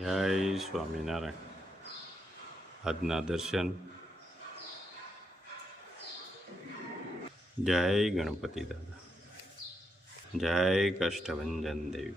જય સ્વામિનારાયણ. આજના દર્શન. જય ગણપતિ દાદા. જય કષ્ટભંજન દેવી.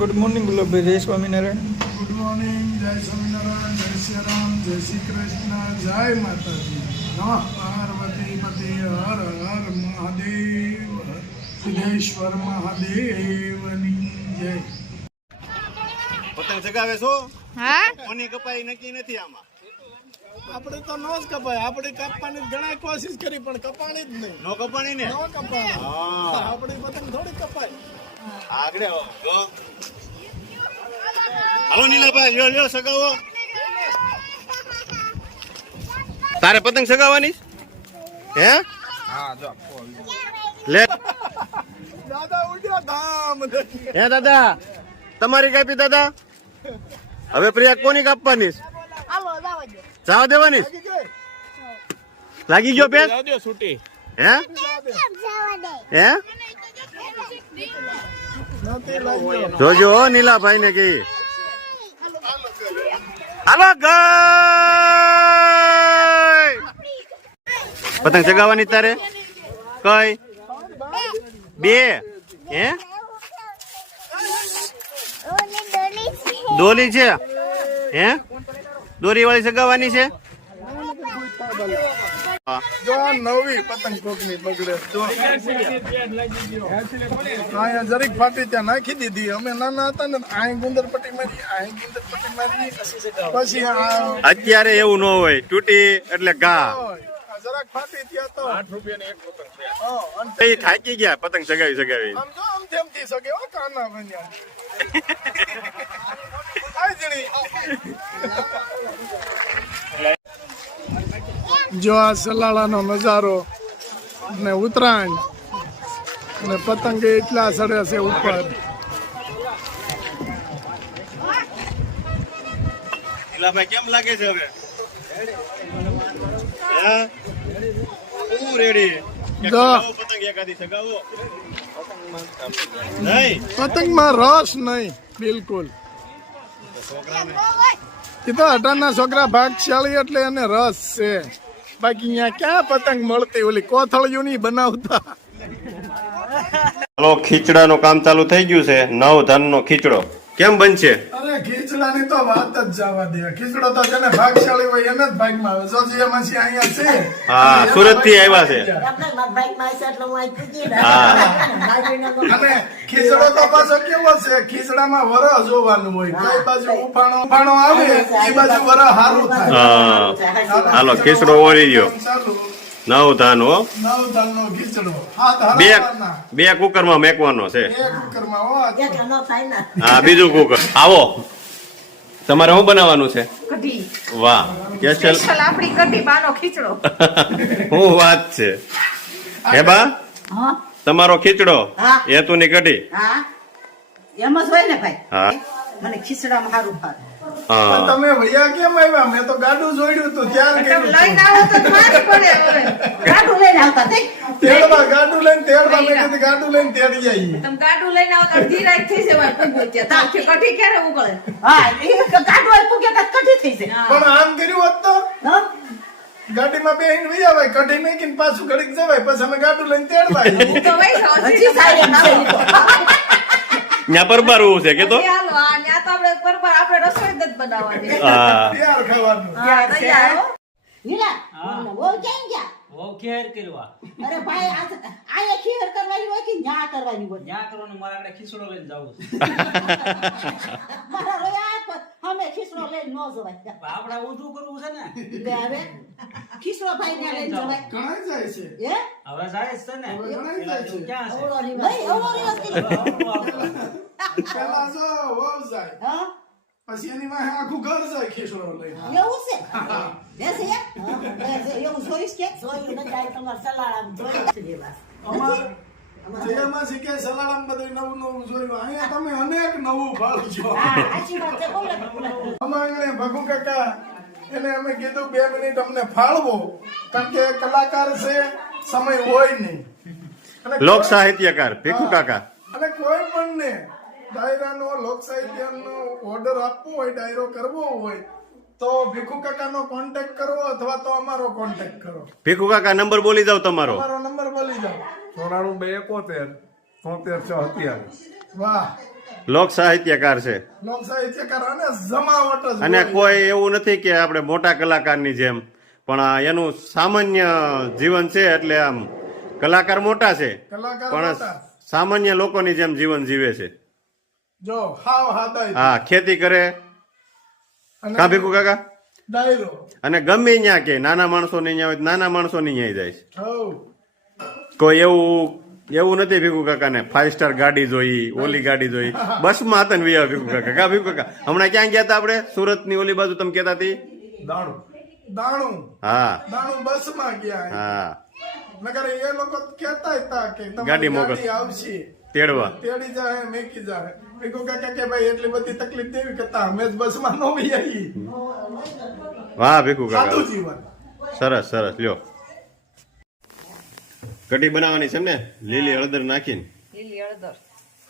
ગુડ મોર્નિંગ બોલો ભાઈ. જય સ્વામિનારાયણ. Good morning. જય સ્વામિનારાયણ. જય શ્રી રામ. જય શ્રી કૃષ્ણ. જય માતાજી. નમઃ પાર્વતી પતિ. હર હર મહાદેવ. સિદ્ધેશ્વર મહાદેવની જય. પતંગ ચગાવે છો? હા, કોની કપાઈ નક્કી નથી આમાં. આપણે તો ન જ કપાય. આપણે કાપવાની ઘણા કોશિશ કરી પણ કપાણી જ નહીં. નો કપાણી ને? ન કપાય. હા, આપણી પતંગ થોડી કપાય. આગળ આવો. હાલો નીલાભાઈ, લ્યો લ્યો સગાવો. તારે પતંગ સગાવવાની હે? હા જો લે દાદા ઉડ્યા ધામ. હે દાદા, તમારી કાપી દાદા. હવે પ્રિયા કોની કાપવાની? જવા દેવાની? લાગી ગયો પેન? છૂટી. હે હે નથી લાગ્યો. જોજો હો નીલાભાઈ ને કઈ. હાલો ગઈ. પતંગ ચગાવવાની તારે કઈ? બે હે? દોરી છે હે? દોરી વાળી સગાવાની છે? જો આ નવી પતંગ કોકની બગડે તો અહીંયા જરીક ફાટી ત્યાં નાખી દીધી. અમે નાના હતા ને અહીં ગુંદર પટ્ટી મારી પછી આ અત્યારે એવું ન હોય, તૂટી એટલે ઘા. જરાક ફાટી ત્યાં તો 8 રૂપિયાની એક પતંગ છે. અને એ થાકી ગયા પતંગ સગાવી. આમ જો આમ તેમ થઈ શકે હો કાના બન્યા. આય જણી. જો આ સલાળાનો નજારો ને ઉત્તરાયણ અને પતંગ એટલા સડે છે ઉપર. નીલાભાઈ કેમ લાગે છે હવે? હે? હું રેડી. જો પતંગ એકાદી સગાવો. નહીં પતંગમાં રસ નહીં બિલકુલ. એ તો અઢારના છોકરા ભાગશાળી એટલે એને રસ છે. બાકી અહીંયા ક્યાં પતંગ મળતી? ઓલી કોથળીઓની બનાવતા. ચાલો, ખીચડાનું કામ ચાલુ થઈ ગયું છે. 9 ધાનનો ખીચડો કેમ બનશે? અરે ખીચડાની તો વાત જ જવા દે. ખીચડો તો જેને ભાગશાળી હોય એને જ ભાગમાં આવે. જો જે એમાં છે અહીંયા છે. હા, સુરત થી આવ્યા છે. અને ખીચડો તો પાછો કેવો છે? ખીચડામાં વરહ જોવાનું હોય. કઈ બાજુ ઉફાણો આવે એ બાજુ વરહ સારું થાય. હા, હાલો ખીચડો ઓળી ગયો. ચાલુ 9 ધાન હો. 9 દાલનો ખીચડો. હાથ બે હરાવવાના. બે કુકર માં મેકવાનો છે. એક કુકરમાં હો. હા, બીજું કુકર. આવો, તમારે શું બનાવવાનું છે? કઢી. વાહ, સ્પેશિયલ આપણી કઢી બાનો ખીચડો. શું વાત છે હે બા? હા તમારો ખીચડો હા. હેતુની કઢી. હા એમ જ હોય ને ભાઈ. હા મને ખીચડામાં સારું ભાવે. પણ હા. તમે ભૈયા કેમ આવ્યા? મેં તો ગાડું જોડ્યું તું ત્યાં તમે કર્યું લઈને આવો તો મારી પડે હવે. ગાડું લઈને આવતા તે તેડવા ગાડું લઈને તેડવા. મેં કીધું ગાડું લઈને તેડી જઈએ. તમે ગાડું લઈને આવો તો અડધી રાત થઈ જવાય પૂગો ત્યાં. તો કઢી ક્યારે ઉકળે? હા એ ગાડું આપ્યું કે કઢી થઈ જાય. પણ આમ કર્યું હોત તો હા? ગાડીમાં બેહીને વહી આવાય. કઢી મેકીને પાછું ઘડીક જવાય. પછી અમે ગાડું લઈને તેડવા આવીએ. હું તો વઈ જાઉં. હજી સારી એમ છે ઈ તો. ત્યાં પરબારવું છે કે તો? હાલો, આ ન્યા તો આપણે બરોબર આપણે રસોઈ જ નથી બનાવવાની. હા. તૈયાર ખાવાનું. હા, તૈયાર હો. નીલા વો ક્યાં ગયા? વો ખેર કરવા અરે ભાઈ આ ખીર કરવાની હોય કે ન્યા કરવાની હોય? ન્યા કરવાનું મારે આપણે ખીચડો લઈને જવું છે મારા રોયા અમે ખીચડો લઈને ન જવાય. આપણે ઊંધું કરવું છે ને બે હવે ખીચડો ભાઈ ને લઈને જવાય. ઘણા જાય છે. હે હવે જાય છે ને હવે ઘણા જાય છે. ક્યાં છે ઓળો રિવાજ કરી. પેલા જો વહુ જાય. હા પછી એની વાંહે આખું ઘર જાય ખીચડો લઈને. એવું છે બેસે એવું જોઈશ કે જોયું ન જાય તમાર સલાળામાં જોયું છે દેવા. જેમાં શીખે સલાડમ બધું નવું નવું જોયું. અહીંયા તમે અનેક નવું ભાળજો. હા સાચી વાત છે. બોલે અમારે ભગુ કાકા એને અમે કીધું 2 મિનિટ અમને ફાળવો, કારણ કે કલાકાર છે, સમય હોય નહીં. અને લોક સાહિત્યકાર ભીખુ કાકા. અને કોઈ પણ ને ડાયરાનો લોક સાહિત્યનો ઓર્ડર આપવો હોય, ડાયરો કરવો હોય તો ભીખુ કાકાનો કોન્ટેક્ટ કરો અથવા તો અમારો કોન્ટેક્ટ કરો. ભીખુ કાકા નંબર બોલી જાવ તમારો. અમારો નંબર બોલી જાઓ. 94 વાહ, લોક સાહિત્યકાર છે લોક સાહિત્યકાર અને જમાવટ જ અને હોય. કોઈ એવું નથી કે આપણે મોટા કલાકારની જેમ, પણ એનું સામાન્ય જીવન છે. એટલે આમ કલાકાર મોટા છે કલાકાર પણ મોટા. સામાન્ય લોકોની જેમ જીવન જીવે છે. જો હાવ હાદાઈ હા, ખેતી કરે અને કા ભીખુ કાકા, ડાયરો અને ગમે ત્યાં કે નાના માણસો ની હોય નાના માણસો ની જાય છે. હવ કોઈ એવું નથી ભીખુ કાકા ને 5 સ્ટાર ગાડી જોઈ, ઓલી ગાડી જોઈ, બસમાં હતા ને વિયા ભીખુ કાકા. કા ભીખુ કાકા, હમણાં ક્યાં ગયા હતા આપણે? સુરત ની ઓલી બાજુ તમે કેતા હતી. દાણું હા બસમાં ગયા. હા, નકર એ લોકો કહેતા હતા કે તમારી ગાડી મોકલ. ગાડી આવશે, તેડવા. તેડી જાય, મેકી જાય. ભીખુ કાકા કે ભાઈ એટલી બધી તકલીફ દેવી કરતા અમે જ બસમાં નો આવી. વાહ ભીખુ સાદું કાકા, જીવન. સરસ સરસ. લ્યો, કઢી બનાવવાની છે ને, લીલી હળદર નાખીને. લીલી હળદર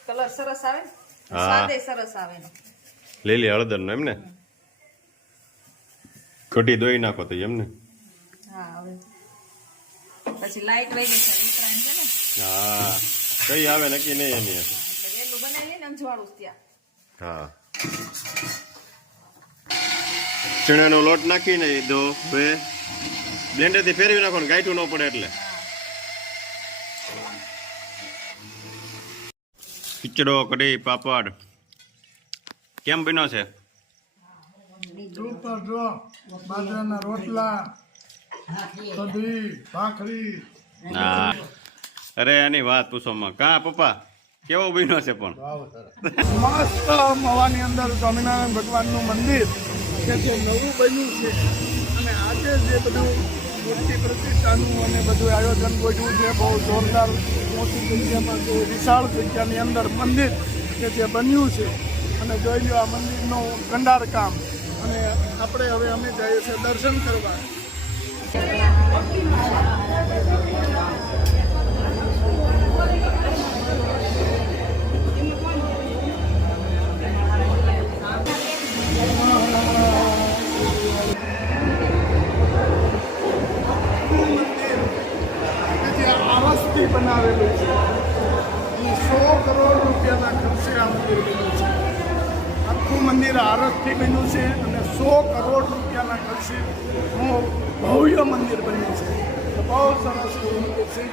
કલર સરસ આવે ને, હા. સ્વાદે સરસ આવે ને. લીલી હળદર નો એમ ને, કઢી દોઈ નાખો તો એમ ને. હા, હવે પછી લાઈટ વહી ગઈ છે, ઉત્તરાયણ છે ને, હા, કઈ આવે નક્કી નહીં એની. એટલે વેલું બનાવી લઈને અંજવાળું ત્યાં. હા, ચણાનો લોટ નાખીને દો બે બ્લેન્ડર થી ફેરવી નાખો ને, ગાંઠું ન પડે એટલે. ખીચડો, કઢી, પાપડ કેમ બન્યો છે? ઉપર જો બાજરાના રોટલા, કઢી, ભાખરી. હા, અરે એની વાત પૂછોમાં. કા પપ્પા કેવો બન્યો છે? પણ મસ્ત મવાની અંદર સ્વામિનારાયણ ભગવાનનું મંદિર કે જે નવું બન્યું છે અને આજે જે બધું મૂર્તિ પ્રતિષ્ઠાનું અને બધું આયોજન ગોઠવ્યું છે, બહુ જોરદાર મોટી જગ્યામાં છે, વિશાળ જગ્યાની અંદર મંદિર કે જે બન્યું છે. અને જોઈ લો આ મંદિરનું કંડાર કામ. અને આપણે હવે અમે જઈએ છીએ દર્શન કરવા. આરસથી બનાવેલું છે. 100 કરોડ રૂપિયાના ખર્ચે આ મંદિર બન્યું છે. આખું મંદિર આરસથી બન્યું છે અને 100 કરોડ રૂપિયાના ખર્ચે ભવ્ય મંદિર બન્યું છે. તો બહુ સરસ મંદિર છે.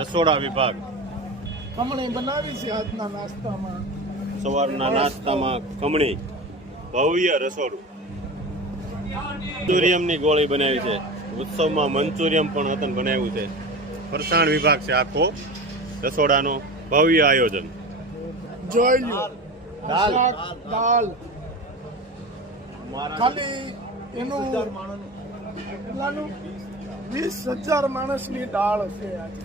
રસોડા વિભાગ ખમણી બનાવી છે આજના નાસ્તામાં. સવારના નાસ્તામાં ખમણી, ભવ્ય રસોડું. મંચુરિયમની ગોળી બનાવી છે. ઉત્સવમાં મંચુરિયમ પણ હતું બનાવ્યું છે. ફરસાણ વિભાગ છે આખો રસોડાનો. ભવ્ય આયોજન. જોઈ લો દાલ ખાલી એનું કેટલાનું 20,000 માણસની દાળ છે આજે.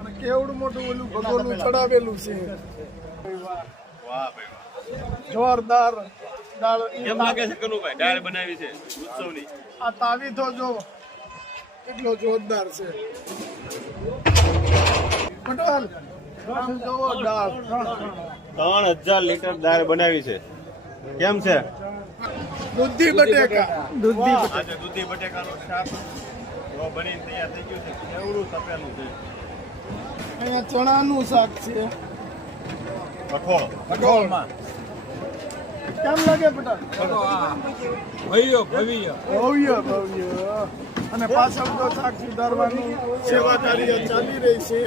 અને કેવડું મોટું ઓલું ભગોનું ચડાવેલું છે. વાહ ભાઈ, જોરદાર દાળ. કેમ લાગે છે કનુભાઈ? દાળ બનાવી છે ઉત્સવની. આ તાવી તો જો એટલો જોરદાર છે. પટેલ આમ જોવો દાળ 3000 લીટર દાળ બનાવી છે. કેમ છે? દૂધી બટેકા. આજે દૂધી બટેકાનું શાક બનીને તૈયાર થઈ ગયું છે. કેવડું તપેલું છે. અહીંયા ચણાનું શાક છે. કઠોળમાં કેમ લાગે પટેલ? ભવ્ય ભવ્ય અને પાછળ તો શાક સુધારવાની સેવા કાર્ય ચાલી રહી છે.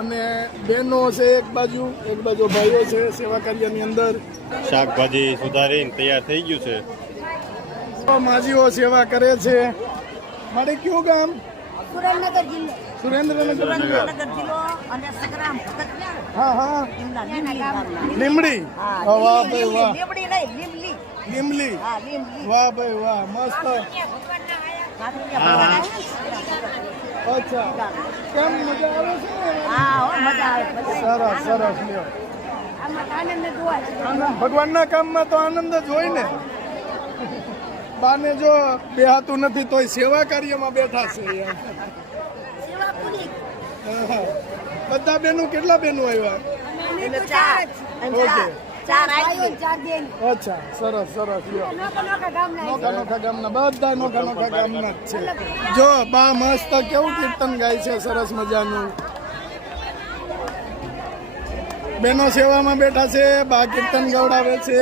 અને બહેનો છે એક બાજુ ભાઈઓ છે સેવા કાર્યની અંદર. શાકભાજી સુધારીને તૈયાર થઈ ગયું છે. માજીઓ સેવા કરે છે. મારે કયું ગામ? સુરેન્દ્રનગર જિલ્લો. સુરેન્દ્રનગર જિલ્લો. સુરેન્દ્રનગર જિલ્લો અને સંગ્રામ ભગત હા એમના લીમડી ગામના. લીમડી. હા, વાહ ભાઈ વાહ. લીમડી નહીં, લીમડી. લીમલી. હા, લીમડી. વાહ ભાઈ વાહ, મસ્ત. હા, અચ્છા, કેમ મજા આવે છે? હો, મજા આવે. સરસ સરસ. લ્યો, આમાં આનંદ જોવાય. ભગવાનના કામમાં તો આનંદ જ હોય ને. બાને જો બેહાતું નથી તોય સેવા કાર્યમાં બેઠા છે એમ. હા. બધા બેનો કેટલા બેનો આવ્યા? ઓકે. અચ્છા, સરસ સરસ. લ્યો. નોખા નોખા ગામના બધા નોખા નોખા ગામના જ છે. જો બા મસ્ત કેવું કીર્તન ગાય છે, સરસ મજાનું. બેનો સેવામાં બેઠા છે, બા કીર્તન ગવડાવે છે.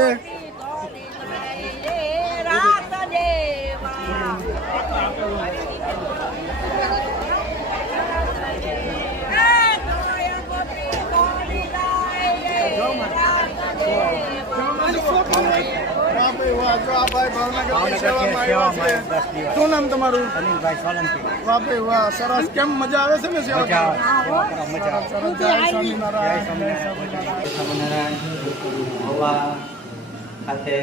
વાહ ભાઈ વાહ. જો આ ભાઈ ભાવનગરની સેવામાં આવ્યા છે. શું નામ તમારું? અનિલભાઈ સોલંકી. વાહ ભાઈ વાહ, સરસ. કેમ મજા આવે છે ને સેવા કરવાની? સરસ, સરસ. જય સ્વામિનારાયણ. જય સ્વામિનારાયણ. સ્વામિનારાયણ મહુવા ખાતે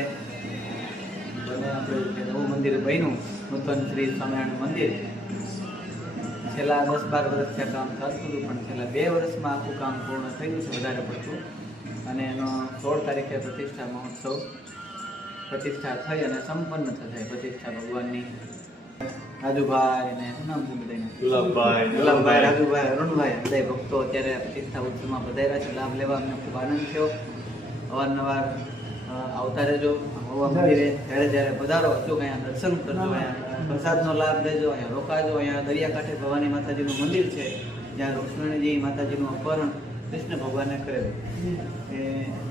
નવું મંદિર બન્યું, નૂતન શ્રી સ્વામિનારાયણ મંદિર. છેલ્લા 10-12 વર્ષથી કામ ચાલતું હતું, પણ છેલ્લા 2 વર્ષમાં આખું કામ પૂર્ણ થયું છે, વધારે પડતું. અને એનો 16 તારીખે પ્રતિષ્ઠા મહોત્સવ પ્રતિષ્ઠા થઈ અને સંપન્ન થશે. પ્રતિષ્ઠા ભગવાનની રાજુભાઈ અને શું નામ છે બધાને? ગુલાબભાઈ, રાજુભાઈ, અરુણભાઈ, બધા ભક્તો અત્યારે પ્રતિષ્ઠા ઉત્સવમાં પધાર્યા છે. લાભ લેવા અમને ખૂબ આનંદ થયો. અવારનવાર આવતા રહેજો મહુવા મંદિરે. જ્યારે જ્યારે પધારો અચૂક અહીંયા દર્શન કરજો, અહીંયા પ્રસાદનો લાભ લેજો, અહીંયા રોકાજો. અહીંયા દરિયાકાંઠે ભવાની માતાજીનું મંદિર છે, જ્યાં રુક્ષ્મણીજી માતાજીનું અપહરણ કૃષ્ણ ભગવાને કરેલું. એ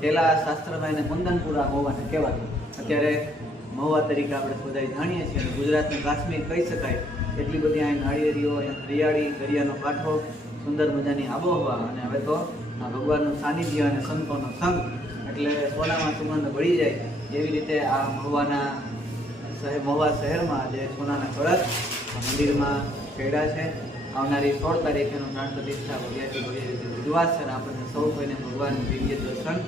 પેલા શાસ્ત્રમાં એને મુંદનપુરા મહુવાને કહેવાતું. અત્યારે મહુવા તરીકે આપણે બધા જાણીએ છીએ. અને ગુજરાતનું કાશ્મીર કહી શકાય. એટલી બધી અહીં નાળિયેરીઓ, હરિયાળી, દરિયાનો કાંઠો, સુંદર મજાની આબોહવા. અને હવે તો આ ભગવાનનું સાનિધ્ય અને સંતોનો સંગ, એટલે સોનામાં સુગંધ ભળી જાય. એવી રીતે આ મહુવા શહેરમાં જે સોનાના કળશ મંદિરમાં ખેડા છે. આવનારી 16 તારીખેનો પ્રાણ પ્રતિષ્ઠા ભવ્યાથી ભવ્ય રીતે ઉજવાશે. અને આપણને સૌ કોઈને ભગવાન દિવ્ય દર્શન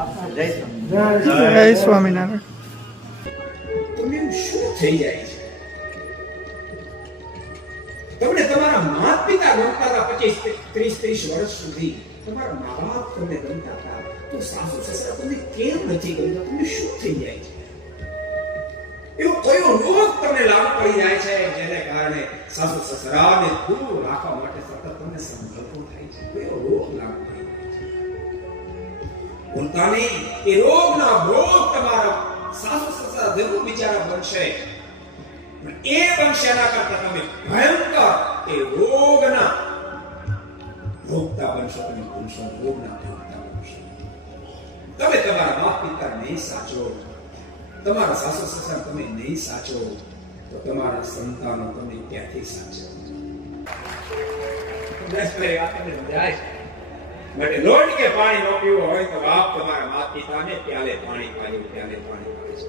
આપશે. જય સ્વામિનારાયણ. જય સ્વામિનારાયણ. તમને શું થઈ જાય છે? તમને તમારા માતા પિતા ગમતા હતા 25-30 વર્ષ સુધી. તમારા મા બાપ તમને ગમતા હતા, તો સાસુ સસરા તમને કેમ નથી ગમતા? તમને શું થઈ જાય છે? એવો કયો રોગ તમને લાગુ પડી જાય છે, જેને કારણે સાસુ સસરાને દૂર રાખવા માટે સતત તમને સંકલ્પો થાય છે? કયો રોગ લાગુ પડી જાય છે? પોતાની એ રોગના ભોગ તમારા સાસુ સસરા જરૂર બિચારા બનશે, પણ એ બનશેના કરતા તમે ભયંકર એ રોગના ભોગતા બનશો. તમે બનશો રોગના ભોગતા બનશો. તમે તમારા બાપ પિતા નહીં સાચો, તમારા સાસુ સસરા તમે નહીં સાચો, તો તમારા સંતાનો તમે ક્યાંથી સાચો? માટે લોટ કે પાણી ન પીવું હોય તો બાપ તમારા માતા પિતાને પ્યાલે પાણી પાયું, પ્યાલે પાણી પાય છે.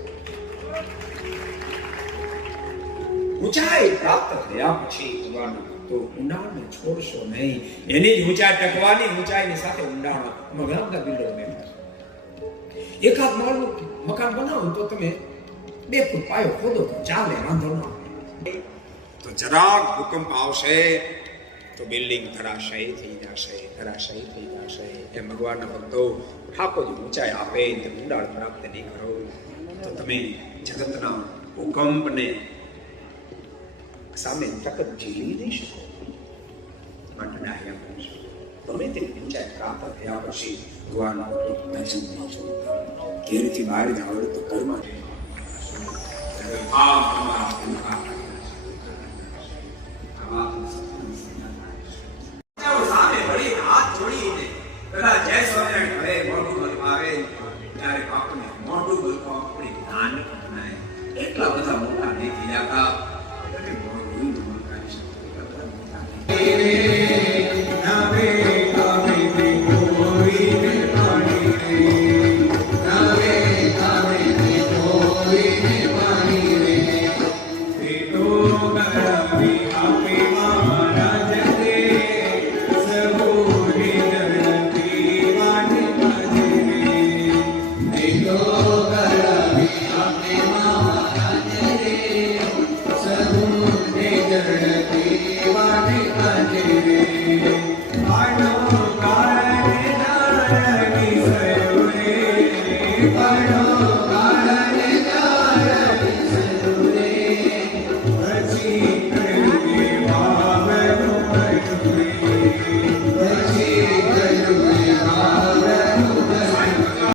ઊંચાઈ પ્રાપ્ત થયા પછી તમારા ભક્તો ઊંડાણને છોડશો નહીં. એની જ ઊંચાઈ ટકવાની, ઊંચાઈની સાથે ઊંડાણ. ઘણા બધા બિલ્ડરો બેન એકાદ માળનું મકાન બનાવો તો તમે 2 ફૂટ પાયો ખોદો તો ચાલે, વાંધો ન. તો જરાક ભૂકંપ આવશે તો બિલ્ડિંગ ધરાશયી થઈ જશે, ધરાશયી થઈ જશે. એ ભગવાનના ભક્તો ઠાકોરજી ઊંચાઈ આપે, તે ઊંડાણ પ્રાપ્ત નહીં કરો તો તમે જગતના ભૂકંપને સામે તકત ઝીલી નહીં શકો. માટે ડાહ્યા બનશો. તમે તે ઊંચાઈ પ્રાપ્ત થયા પછી ભગવાનના દર્શન કરશો. ઘેરથી બહાર જાઓ તો ઘરમાં સામે વળી હાથ જોડીને જય સ્વામિનારાયણ ઘરે મોઢું આવે ત્યારે બાપુને